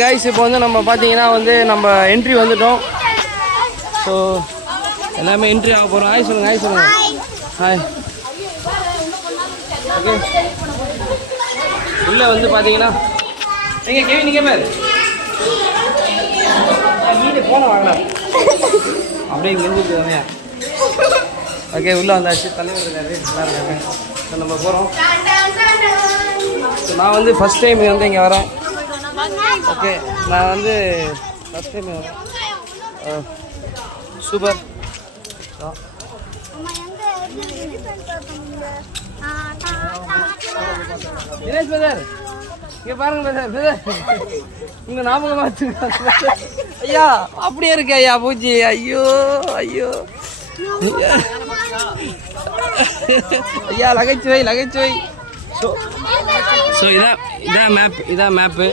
Guys இப்போ வந்து நம்ம பார்த்தீங்கன்னா வந்து நம்ம என்ட்ரி வந்துட்டோம். ஸோ எல்லாமே என்ட்ரி ஆக போகிறோம். ஹாய் சொல்லுங்கள், ஹாய் சொல்லுங்கள், ஹாய். ஓகே, உள்ளே வந்து பார்த்தீங்கன்னா எங்கே கேவி நீங்கள் பேர் நீங்க போன வாங்கலாம் அப்படியே இங்கே இருந்துருக்காங்க. ஓகே, உள்ளே வந்தாச்சு. தலைவர் இருக்காரு, நல்லா இருக்காங்க. ஸோ நம்ம போகிறோம். நான் வந்து ஃபஸ்ட் டைம் வந்து இங்கே வரேன். ஓகே, நான் வந்து ஃபஸ்ட் டைம் வரேன். சூப்பர். தினேஷ் பிரதர் இங்கே பாருங்க பிரதர், உங்கள் ஞாபகமாக வச்சுருக்காங்க ஐயா. அப்படியே இருக்கு ஐயா பூஜி. ஐயோ ஐயோ ஐயா, நகைச்சுவை நகைச்சுவை. ஸோ இதான் மேப்பு.